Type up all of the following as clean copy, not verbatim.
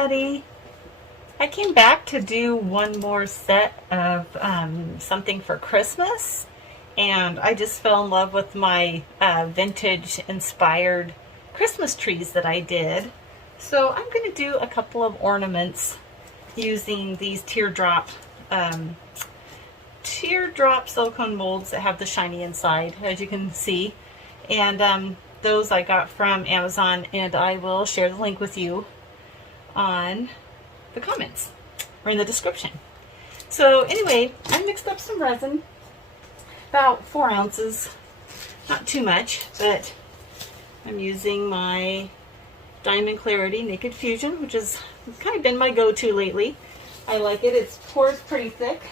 everybody. I came back to do one more set of something for Christmas, and I just fell in love with my vintage inspired Christmas trees that I did. So I'm going to do a couple of ornaments using these teardrop silicone molds that have the shiny inside, as you can see. And those I got from Amazon, and I will share the link with you on the comments or in the description. So anyway, I mixed up some resin, about 4 ounces, not too much, but I'm using my Diamond Clarity Naked Fusion, which has kind of been my go-to lately. I like it. It pours pretty thick.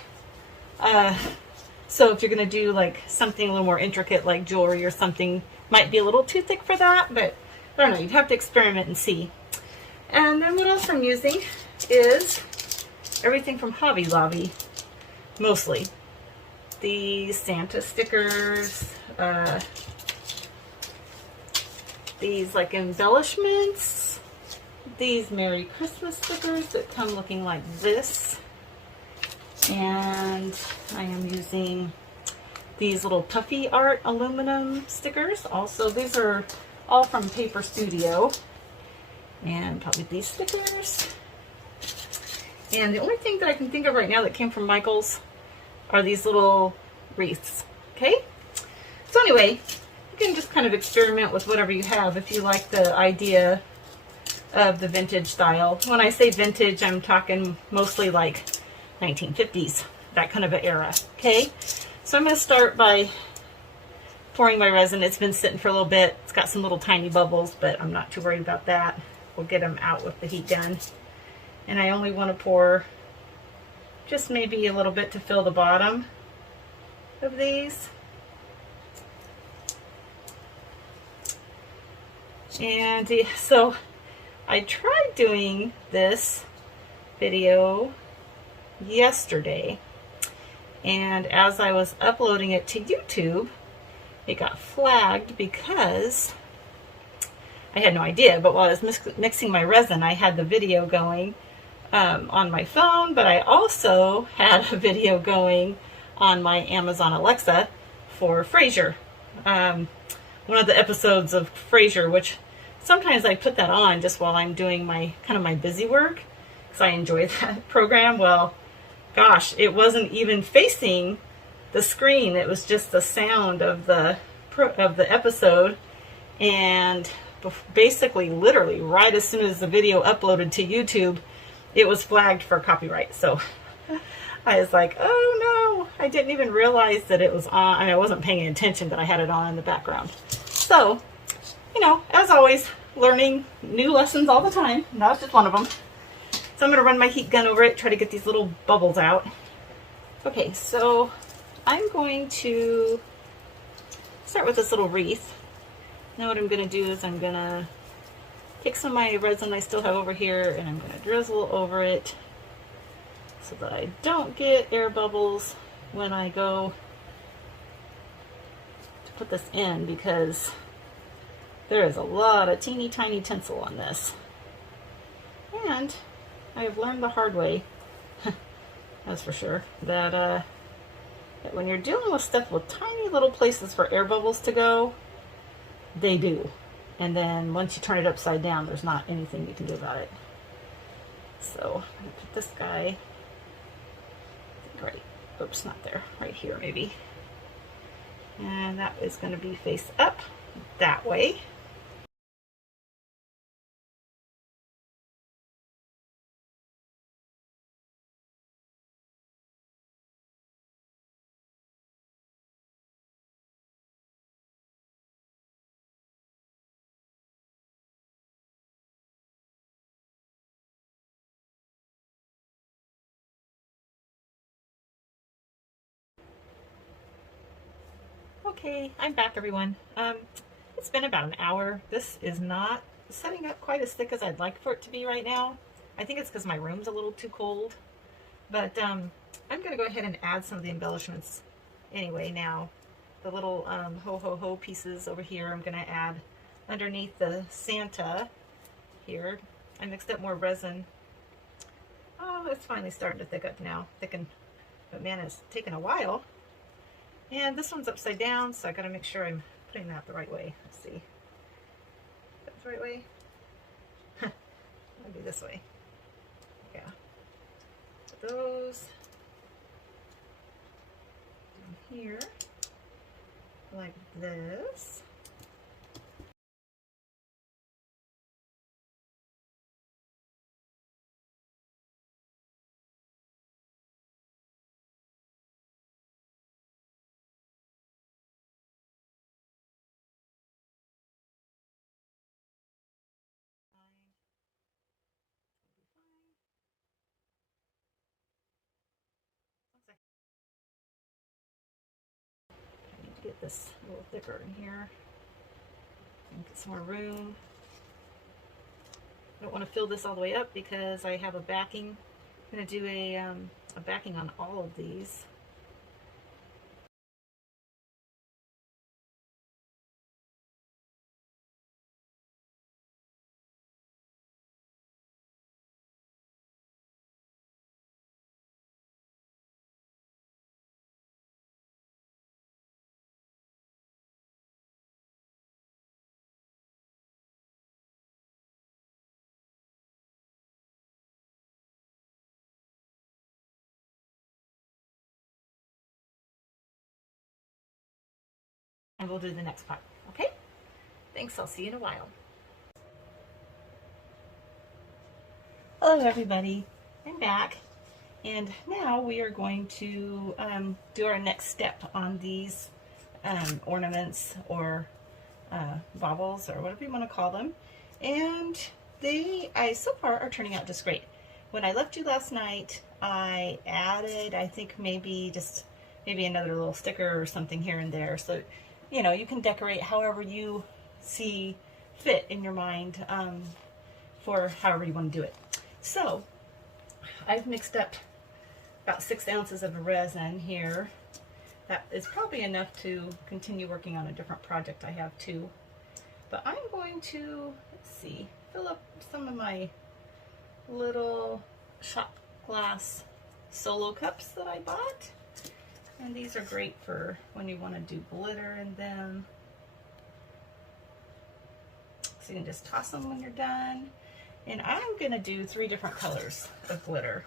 So if you're going to do like something a little more intricate like jewelry or something, might be a little too thick for that, but I don't know, you'd have to experiment and see. And then what else I'm using is everything from Hobby Lobby, mostly. These Santa stickers, these like embellishments, these Merry Christmas stickers that come looking like this, and I am using these little puffy art aluminum stickers. Also, these are all from Paper Studio, and probably these stickers. And the only thing that I can think of right now that came from Michael's are these little wreaths. Okay, so anyway, you can just kind of experiment with whatever you have if you like the idea of the vintage style. When I say vintage, I'm talking mostly like 1950s, that kind of an era. Okay, so I'm going to start by pouring my resin. It's been sitting for a little bit. It's got some little tiny bubbles, but I'm not too worried about that. We'll get them out with the heat gun. And I only want to pour just maybe a little bit to fill the bottom of these. And so I tried doing this video yesterday, and as I was uploading it to YouTube, it got flagged because I had no idea, but while I was mixing my resin, I had the video going on my phone, but I also had a video going on my Amazon Alexa for Frasier. One of the episodes of Frasier, which sometimes I put that on just while I'm doing my my busy work, because I enjoy that program. Well, gosh, it wasn't even facing the screen. It was just the sound of the episode, and basically literally right as soon as the video uploaded to YouTube, it was flagged for copyright. So I was like, oh no, I didn't even realize that it was on, and I wasn't paying attention that I had it on in the background. So, you know, as always, learning new lessons all the time. That was just one of them. So I'm going to run my heat gun over it, try to get these little bubbles out. Okay, so I'm going to start with this little wreath. Now what I'm going to do is I'm going to take some of my resin I still have over here, and I'm going to drizzle over it so that I don't get air bubbles when I go to put this in, because there is a lot of teeny tiny tinsel on this. And I have learned the hard way, that's for sure, that when you're dealing with stuff with tiny little places for air bubbles to go, they do. And then once you turn it upside down, there's not anything you can do about it. So I'm going to put this guy right, oops, not there, right here maybe. And that is going to be face up that way. Okay, I'm back, everyone. It's been about an hour. This is not setting up quite as thick as I'd like for it to be right now. I think it's because my room's a little too cold. But I'm going to go ahead and add some of the embellishments anyway now. The little ho-ho-ho pieces over here I'm going to add underneath the Santa here. I mixed up more resin Oh, it's finally starting to thicken, but man, it's taken a while. And this one's upside down, so I gotta make sure I'm putting that the right way. Let's see. That's the right way? Maybe this way. Yeah. Put those down here, like this. I need to get this a little thicker in here and get some more room. I don't want to fill this all the way up because I have a backing. I'm going to do a backing on all of these. And we'll do the next part, okay? Thanks, I'll see you in a while. Hello everybody, I'm back. And now we are going to do our next step on these ornaments or baubles or whatever you want to call them. And they, so far, are turning out just great. When I left you last night, I added, I think maybe another little sticker or something here and there. So, you know, you can decorate however you see fit in your mind for however you want to do it. So, I've mixed up about 6 ounces of resin here. That is probably enough to continue working on a different project I have too. But I'm going to, let's see, fill up some of my little shot glass solo cups that I bought. And these are great for when you want to do glitter in them. So you can just toss them when you're done. And I'm going to do 3 different colors of glitter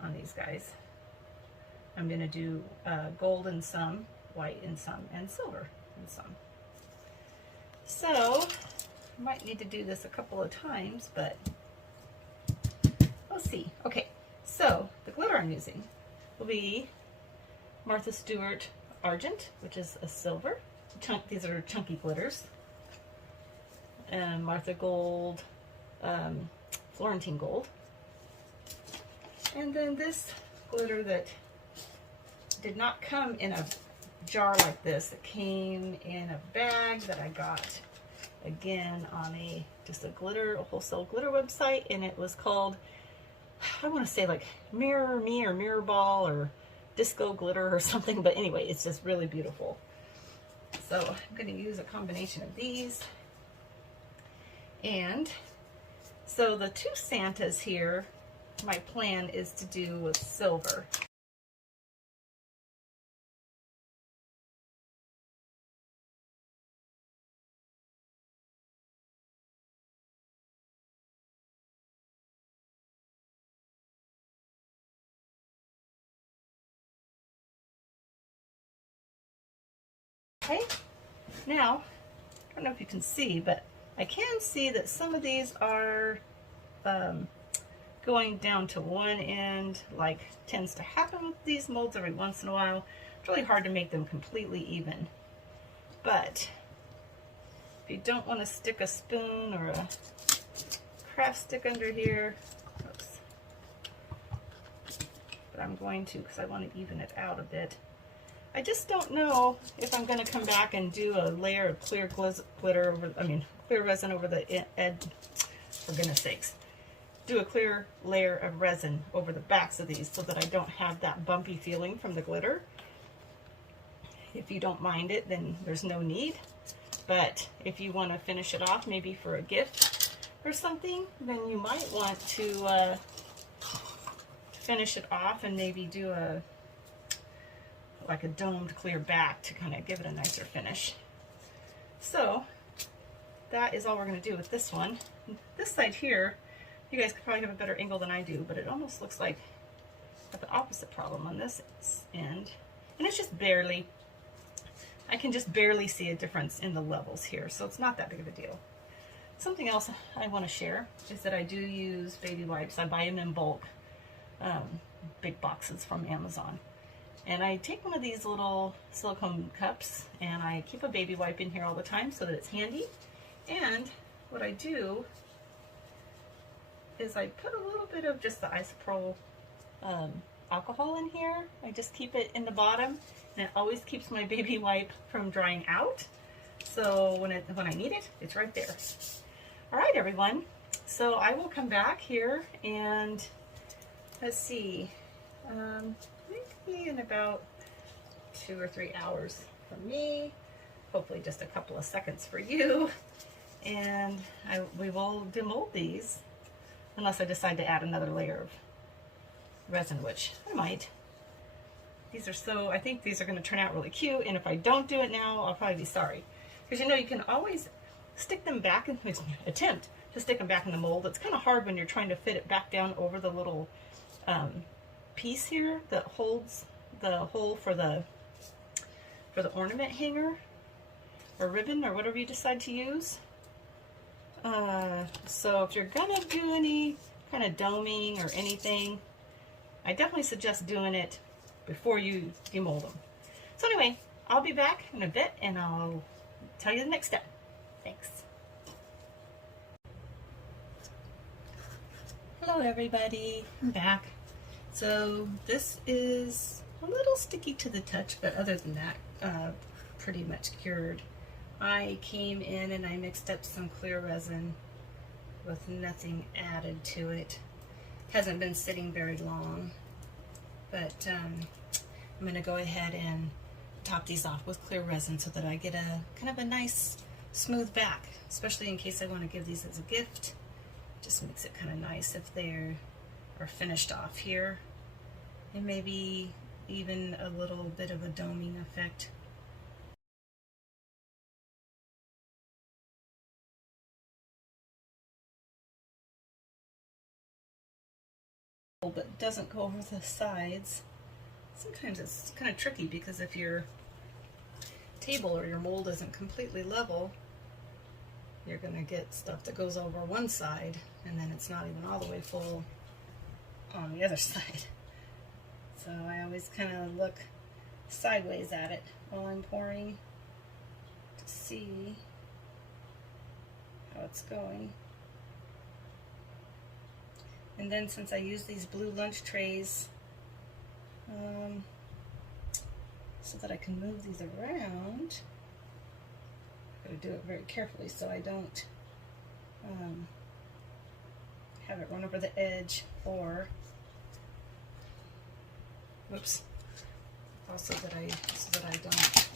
on these guys. I'm going to do gold in some, white in some, and silver in some. So, I might need to do this a couple of times, but we'll see. Okay, so the glitter I'm using will be Martha Stewart Argent, which is a silver. These are chunky glitters. And Martha Gold, Florentine Gold. And then this glitter that did not come in a jar like this. It came in a bag that I got again on just a wholesale glitter website, and it was called, I want to say like Mirror Me or Mirror Ball or Disco Glitter or something, but anyway, it's just really beautiful. So I'm going to use a combination of these. And so the 2 Santas here, my plan is to do with silver. Okay, now, I don't know if you can see, but I can see that some of these are going down to one end, like tends to happen with these molds every once in a while. It's really hard to make them completely even. But if you don't want to stick a spoon or a craft stick under here, oops, but I'm going to because I want to even it out a bit. I just don't know if I'm going to come back and do a layer of clear glitter over, clear resin over the edge, for goodness sakes. Do a clear layer of resin over the backs of these so that I don't have that bumpy feeling from the glitter. If you don't mind it, then there's no need. But if you want to finish it off, maybe for a gift or something, then you might want to finish it off and maybe do like a domed clear back to kind of give it a nicer finish. So that is all we're going to do with this one. This side here, you guys could probably have a better angle than I do, but it almost looks like got the opposite problem on this end. And it's just barely, I can just barely see a difference in the levels here, so it's not that big of a deal. Something else I want to share is that I do use baby wipes. I buy them in bulk, big boxes from Amazon. And I take one of these little silicone cups and I keep a baby wipe in here all the time so that it's handy. And what I do is I put a little bit of just the isopropyl alcohol in here. I just keep it in the bottom, and it always keeps my baby wipe from drying out. So when I need it, it's right there. All right, everyone. So I will come back here and let's see, maybe in about 2 or 3 hours for me, hopefully just a couple of seconds for you. And we will demold these unless I decide to add another layer of resin, which I might. These are so, I think these are going to turn out really cute, and if I don't do it now, I'll probably be sorry. Because you know, you can always stick them back in, attempt to stick them back in the mold. It's kind of hard when you're trying to fit it back down over the little piece here that holds the hole for the ornament hanger or ribbon or whatever you decide to use. So if you're gonna do any kind of doming or anything, I definitely suggest doing it before you demold them. So anyway, I'll be back in a bit and I'll tell you the next step. Thanks. Hello everybody, I'm back. So this is a little sticky to the touch, but other than that, pretty much cured. I came in and I mixed up some clear resin with nothing added to it. Hasn't been sitting very long, but I'm going to go ahead and top these off with clear resin so that I get a kind of a nice smooth back, especially in case I want to give these as a gift. Just makes it kind of nice if they are finished off here, and maybe even a little bit of a doming effect. But doesn't go over the sides. Sometimes it's kind of tricky because if your table or your mold isn't completely level, you're going to get stuff that goes over one side and then it's not even all the way full on the other side. So I always kind of look sideways at it while I'm pouring to see how it's going. And then since I use these blue lunch trays so that I can move these around, I've got to do it very carefully so I don't have it run over the edge, or whoops, also so that I don't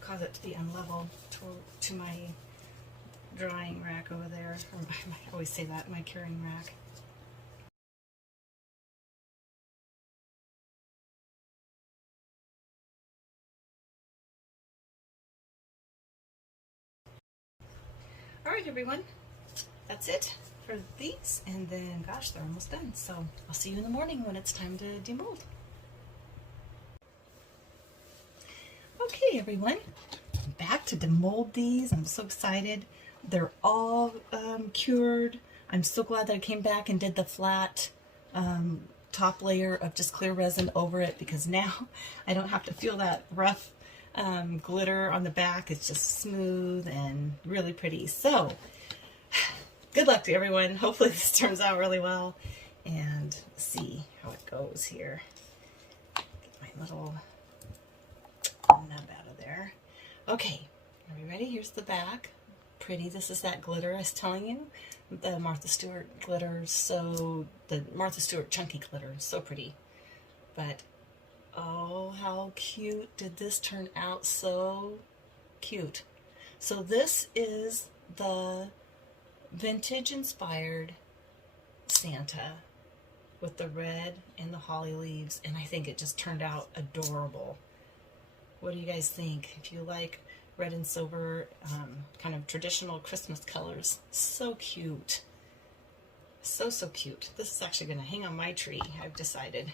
cause it to be unlevel to my drying rack over there, or I always say that, my curing rack. Alright everyone, that's it for these, and then gosh, they're almost done, so I'll see you in the morning when it's time to demold. Okay everyone, I'm back to demold these. I'm so excited. They're all cured. I'm so glad that I came back and did the flat top layer of just clear resin over it, because now I don't have to feel that rough glitter on the back. It's just smooth and really pretty. So good luck to everyone. Hopefully this turns out really well, and see how it goes here. Get my little nub out of there. Okay, are we ready? Here's the back. Pretty. This is that glitter I was telling you, the Martha Stewart glitter. So the Martha Stewart Chunky Glitter, so pretty. But oh, how cute did this turn out? So cute. So this is the Vintage Inspired Santa with the red and the holly leaves, and I think it just turned out adorable. What do you guys think? If you like red and silver, kind of traditional Christmas colors, so cute. So, so cute. This is actually going to hang on my tree, I've decided.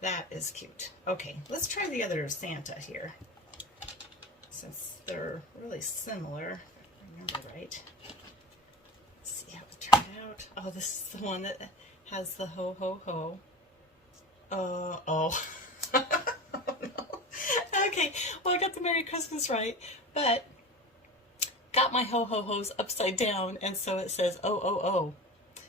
That is cute. Okay, let's try the other Santa here, since they're really similar, if I remember right. Let's see how it turned out. Oh, this is the one that has the ho ho ho. Oh. Oh no. Okay, well, I got the Merry Christmas right, but got my ho ho ho's upside down, and so it says oh oh oh.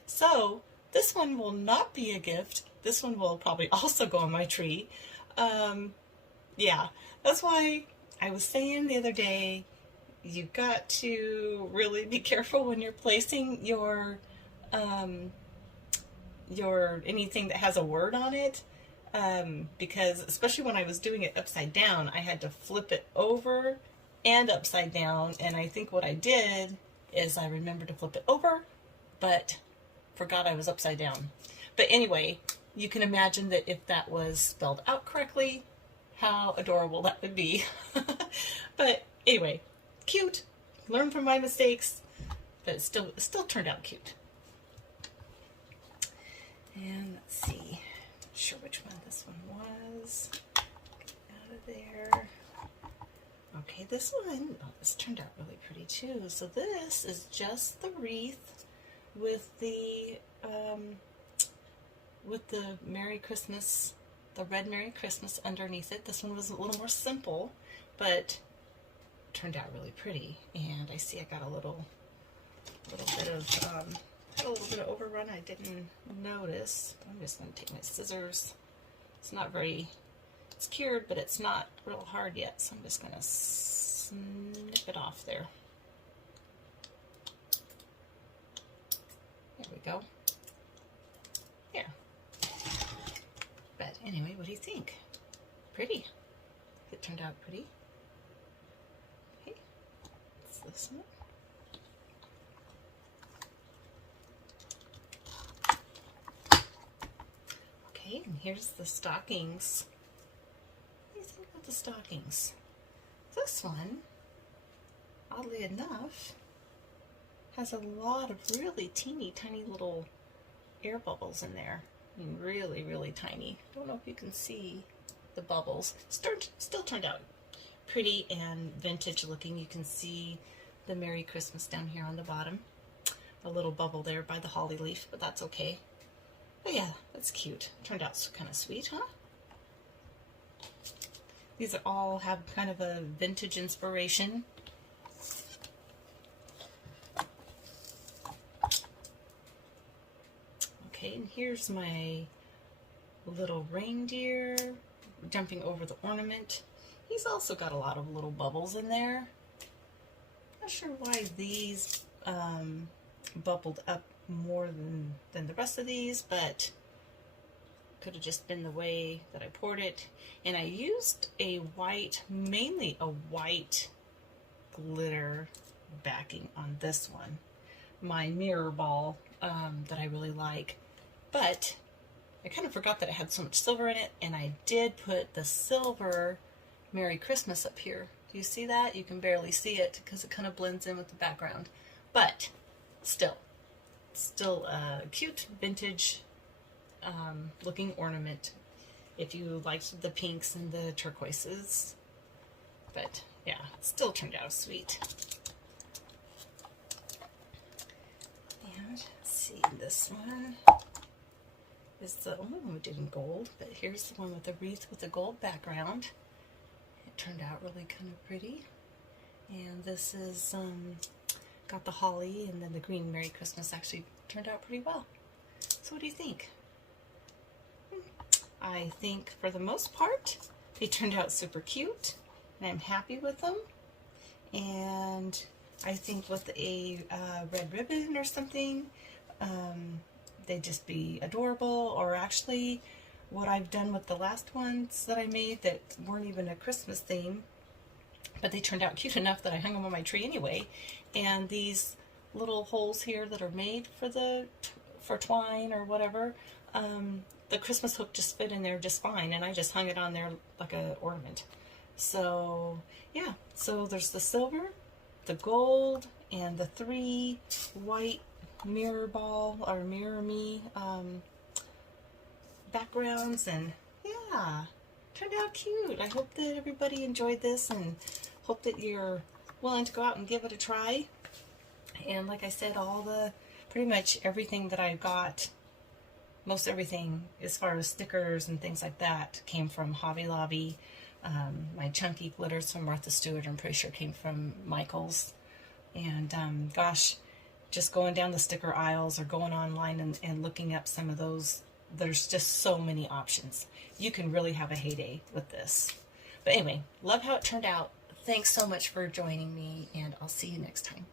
So this one will not be a gift. This one will probably also go on my tree. Yeah, that's why I was saying the other day, you've got to really be careful when you're placing your anything that has a word on it, because especially when I was doing it upside down, I had to flip it over and upside down, and I think what I did is I remembered to flip it over, but forgot I was upside down. But anyway, you can imagine that if that was spelled out correctly, how adorable that would be. But anyway, cute. Learn from my mistakes, but it still turned out cute. And let's see, not sure which one this one was. Get out of there. Okay, this one, oh, this turned out really pretty too. So this is just the wreath with the Merry Christmas, the red Merry Christmas underneath it. This one was a little more simple, but turned out really pretty. And I see I got a little bit of had a little bit of overrun I didn't notice. I'm just going to take my scissors. It's not very, it's cured, but it's not real hard yet, so I'm just going to snip it off there. There we go. There. But anyway, what do you think? Pretty. It turned out pretty. Okay, it's this one. Okay, and here's the stockings. What do you think about the stockings? This one, oddly enough, has a lot of really teeny tiny little air bubbles in there. I mean, really, really tiny. Don't know if you can see the bubbles. Still turned out pretty and vintage looking. You can see the Merry Christmas down here on the bottom. A little bubble there by the holly leaf, but that's okay. But yeah, that's cute. Turned out kind of sweet, huh? These all have kind of a vintage inspiration. Okay, and here's my little reindeer jumping over the ornament. He's also got a lot of little bubbles in there. Not sure why these bubbled up more than the rest of these, but could have just been the way that I poured it. And I used a white, mainly a white glitter backing on this one. My mirror ball that I really like. But I kind of forgot that it had so much silver in it, and I did put the silver Merry Christmas up here. Do you see that? You can barely see it because it kind of blends in with the background. But still a cute vintage looking ornament if you liked the pinks and the turquoises. But yeah, it still turned out sweet. And let's see, this one is the only one we did in gold, but here's the one with the wreath with the gold background. It turned out really kind of pretty. And this is got the holly, and then the green Merry Christmas actually turned out pretty well. So what do you think? I think for the most part they turned out super cute, and I'm happy with them. And I think with a red ribbon or something, they'd just be adorable. Or actually what I've done with the last ones that I made that weren't even a Christmas theme, but they turned out cute enough that I hung them on my tree anyway. And these little holes here that are made for for twine or whatever, the Christmas hook just fit in there just fine, and I just hung it on there like an ornament. So yeah, so there's the silver, the gold, and the 3 white mirror ball or mirror me backgrounds, and yeah, turned out cute. I hope that everybody enjoyed this, and hope that you're willing to go out and give it a try. And like I said, pretty much everything that I got, most everything as far as stickers and things like that, came from Hobby Lobby. My chunky glitters from Martha Stewart, I'm pretty sure came from Michael's. And gosh, just going down the sticker aisles or going online and looking up some of those, there's just so many options. You can really have a heyday with this. But anyway, love how it turned out. Thanks so much for joining me, and I'll see you next time.